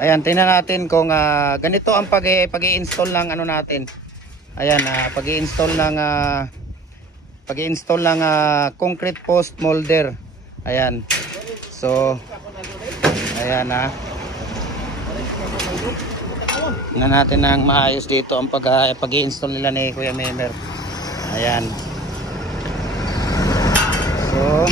Ayan, tingnan natin kung ganito ang pag-i-install ng ano natin. Ayan, pag-i-install ng concrete post molder. Ayan. So, ayan na natin ng maayos dito ang pag-i-install nila ni Kuya Memer. Ayan. So,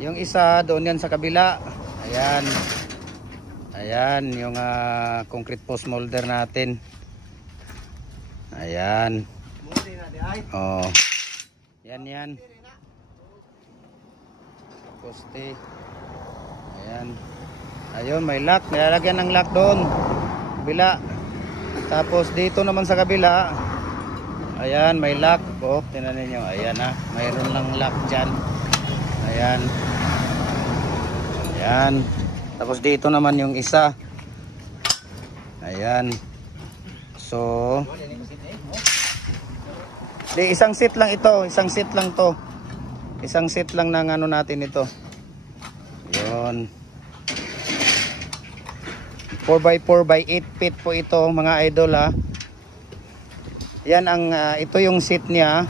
yung isa doon yan sa kabila. Ayan. Ayan yung concrete post molder natin. Ayan. Oh. Yan. Poste. Ayan. Ayun, may lock. Nilalagyan ng lock doon. Kabila. Tapos dito naman sa kabila. Ayan, may lock. Oh, tingnan niyo. Ayan mayroon lang lock diyan. Ayan. Ayan. Tapos dito naman yung isa. Ayan. So, isang seat lang ito. Isang seat lang to. Isang seat lang ng ano natin ito. Yun. 4x4 by 8 feet po ito mga idol Yan ang ito yung seat niya.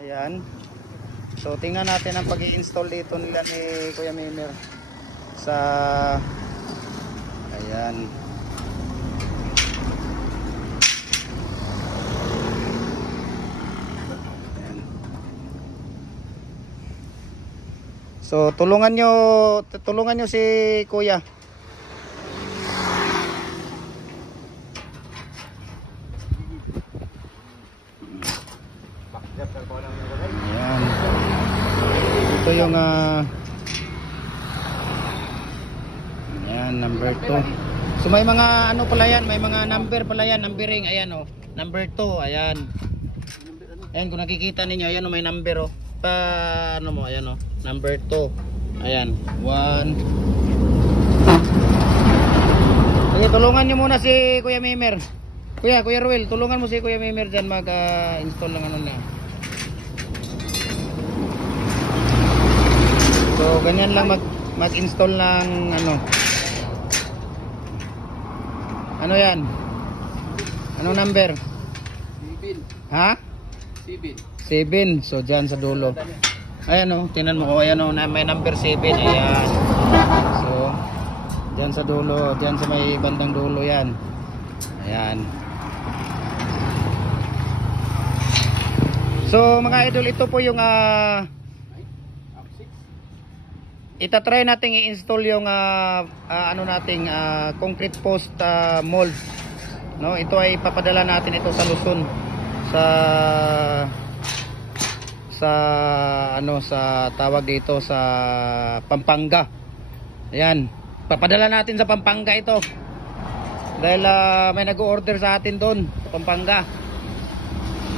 Ayan. So tingnan natin ang pag-i-install dito nila ni Kuya Memer sa ayan. So tulungan nyo si Kuya. Ayan. Ito yung ayan, number 2. So may mga ano pala yan, may mga number pala yan, numbering. Ayan number 2, ayan. Ayan kung nakikita ninyo, ayan may number ano mo, ayan number 2. Ayan, 1. Sige, tulungan nyo muna si Kuya Memer. Kuya Ruel, tulungan mo si Kuya Memer dyan mag-install ng ano niya. So, ganyan lang mag-install ng ano. Ano yan? Anong number? 7. Ha? 7. So, dyan sa dulo. Ayan tingnan mo. Ayan may number 7. Ayan. So, dyan sa dulo. Dyan sa may bandang dulo yan. Ayan. So mga idol, ito po yung itatry natin i-install yung ano nating concrete post mold. No, ito ay ipapadala natin ito sa Luzon sa tawag dito sa Pampanga. Ayan, papadala natin sa Pampanga ito. Dahil may nag-order sa atin doon sa Pampanga.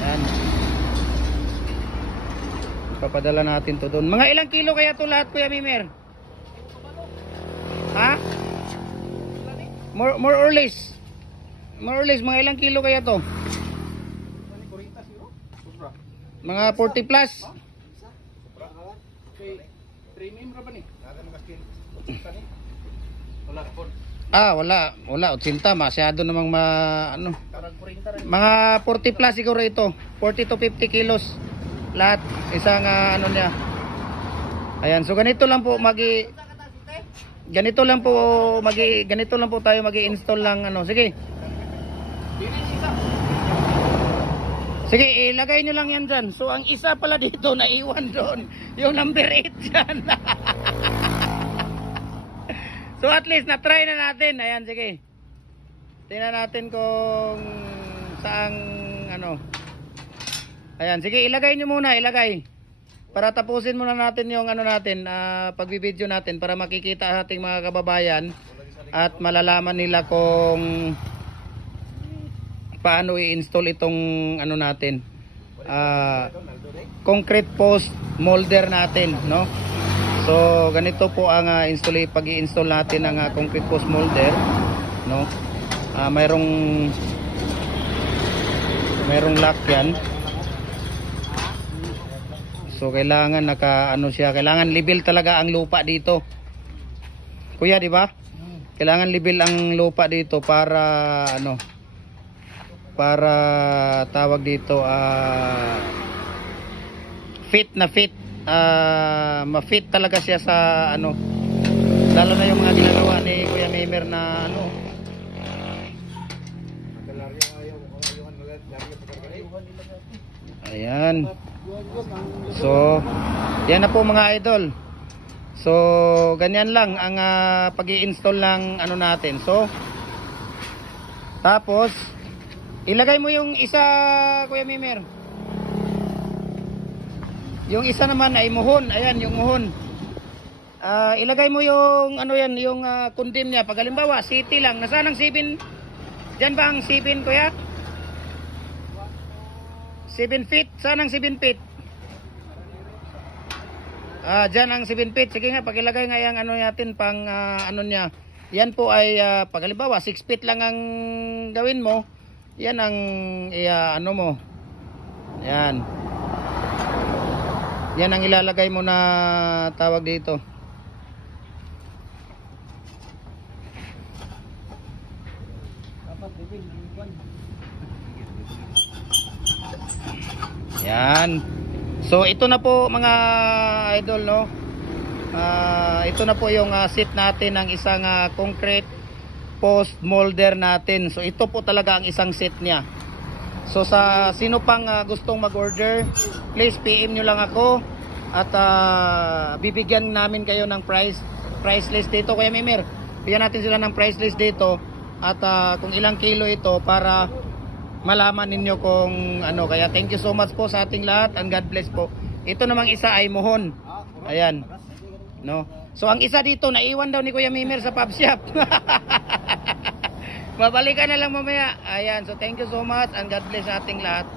Ayan. Papadala natin to doon. Mga ilang kilo kaya to lahat, Kuya Memer? Ha? More or less. More or less, mga ilang kilo kaya to? Mga 40 plus. Wala 80, masyado namang mga 40 plus siguro ito. 40 to 50 kilos. Lahat isang ano niya. Ayan, so ganito lang po tayo magi-install lang ano. Sige. Sige, ilagay nyo lang yan dyan. So ang isa pala dito naiwan doon, yung number 8 dyan. So at least na-try na natin. Ayan, sige. Tingnan natin kung saang ano. Ayan, sige, ilagay nyo muna, para tapusin muna natin yung ano natin, pagbibideo natin para makikita ating mga kababayan at malalaman nila kung paano i-install itong ano natin, concrete post molder natin, no? So ganito po ang pag-i-install natin ng concrete post molder, no? Mayroong lock yan. So kailangan naka ano siya, kailangan level talaga ang lupa dito. Kuya, di ba? Kailangan level ang lupa dito para ano, para tawag dito fit na fit, ma-fit talaga siya sa ano, lalo na yung mga ginagawa ni Kuya Mimer na ano. Ayan. So, yan na po mga idol. So, ganyan lang ang pag-i-install ng ano natin. So, tapos ilagay mo yung isa, Kuya Mimer. Yung isa naman ay muhon. Ayan, yung muhon. Ilagay mo yung ano yan, yung condem niya. Pag halimbawa, city lang. Nasaan ang 7? Diyan ba ang 7, Kuya? 7 feet? Saan ang 7 feet? Diyan ang 7 feet. Sige nga, pagilagay nga yung ano natin pang ano niya. Yan po ay pag halimbawa 6 feet lang ang gawin mo. Yan ang ano mo. Yan. Yan ang ilalagay mo na tawag dito. Yan. So ito na po mga idol, no. Ito na po yung set natin ng isang concrete post molder natin. So ito po talaga ang isang set niya. So sa sino pang gustong mag-order, please PM nyo lang ako at bibigyan namin kayo ng price list dito, Kuya Mimer. Bigyan natin sila ng price list dito at kung ilang kilo ito para malaman ninyo kung ano. Kaya thank you so much po sa ating lahat and God bless po. Ito namang isa ay muhon. Ayan. No. So ang isa dito naiwan daw ni Kuya Mimer sa pub shop. Babalikan na lang mamaya. Ayan. So thank you so much and God bless sa ating lahat.